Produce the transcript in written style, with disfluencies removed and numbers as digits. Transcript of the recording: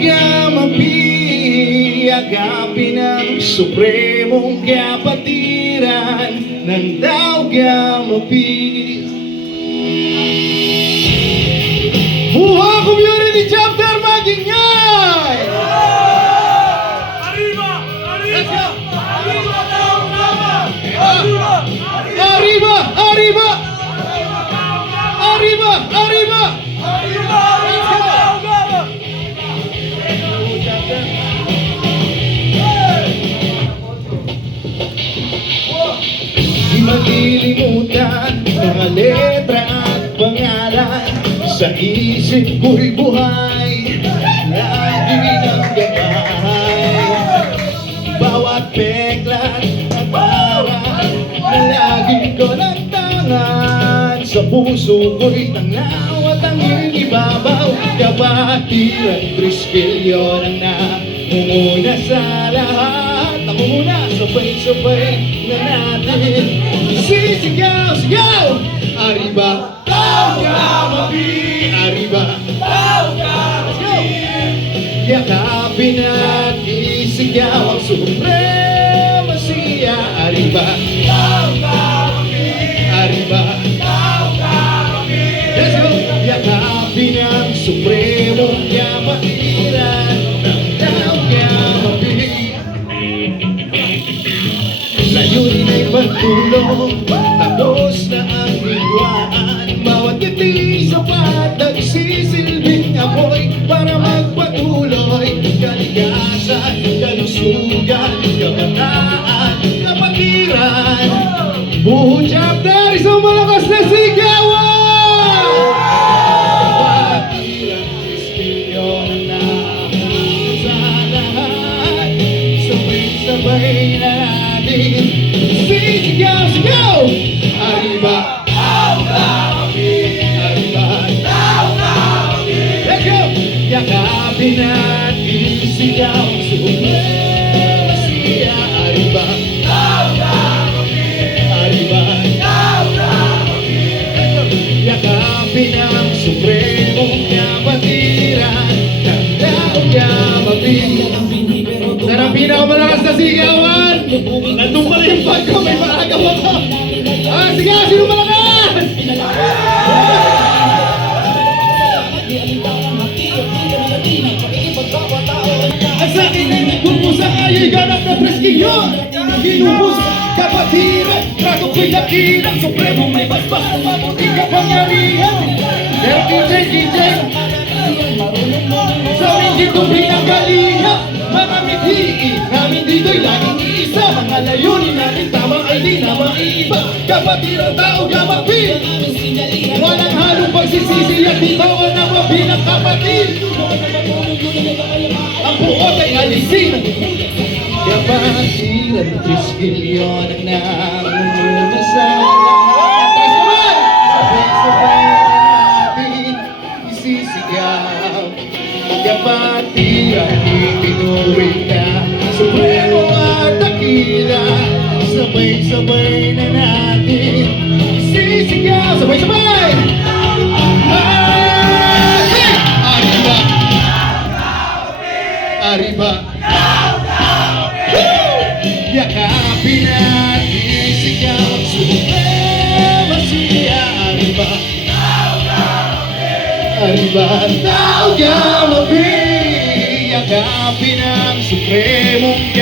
Gamapi, agapin ang supremong kapatiran ng Tao Gamapi. Buha Community Chapter Magingay! Arriba! Let's go! Arriba! Tao Gama! Arriba! Arriba! Arriba! Arriba! Arriba! Tao Gama! Di malilimutan mga letra at pangalan. Sa isip ko'y buhay, lagi ng gabay. Bawat peklat at barat na lagi ko nagtangan. Sa puso ko'y tanglaw at ang ibabaw. Kapatiran, Triskilyo ang namumuna sa lahat. Ako muna, sabay-sabay na natin sisigaw, sigaw! Arriba! Tao Gamapi! Arriba! Tao Gama! Yakapin at isigaw ang supremasiya. Arriba! Tao Gama! Arriba! Tao Gama! Let's go! Yakapin ang supremong kapatiran ng Tao Gamapi. Layunin ay pagtulong, tapos na ang higwaan. Bawat ngiti sapat, nagsisilbing apoy para magpatuloy. Kaligasan, kalusugan, kabataan, kapatiran. Buong chapter, isang malakas na sigawan! Kapatiran, Triskilyo na naman sa lahat. Sabay-sabay na natin sisigaw, sigaw! Arriba! Tao Gama! Arriba! Tao Gama! Let's go! Yakapin at isigaw ang supremasiya. Arriba! Tao Gama! Arriba! Tao Gama! Yakapin ang supremong kapatiran ng Tao Gamapi. Sarap pinakamalakas na sigawan! Nandun pala yung bag ko, may maaga pa ko! Sige, sino malakas? At sa akin ay nagpupusa ayo'y ganap na Triskilyo. Ginubos, kapatiran, trago ko'y lakiran. Supremo may basbas, mabuti kapangyarihan. Pero KJ, sa amin dito pinanggalingan. Mga mithi namin dito'y laging iisa. Mga layunin namin tama ay di na maiiba. Kapatiran, Tao Gamapi. Walang halong pagsisisi at bitawan ng mabilang kapatid. Ang buot ay alisin. Kapatiran, Triskilyo na namumuna sa lahat. Taas naman! Sabay-sabay na natin isisigaw. Kapatiran, itinuring na supremo at dakila. Sabay-sabay na natin sisigaw. Sabay-sabay! Arriba! Arriba! Yakapin at isigaw ang supremasiya. Arriba! Arriba! Tao Gamapi! Yakapin ang supremong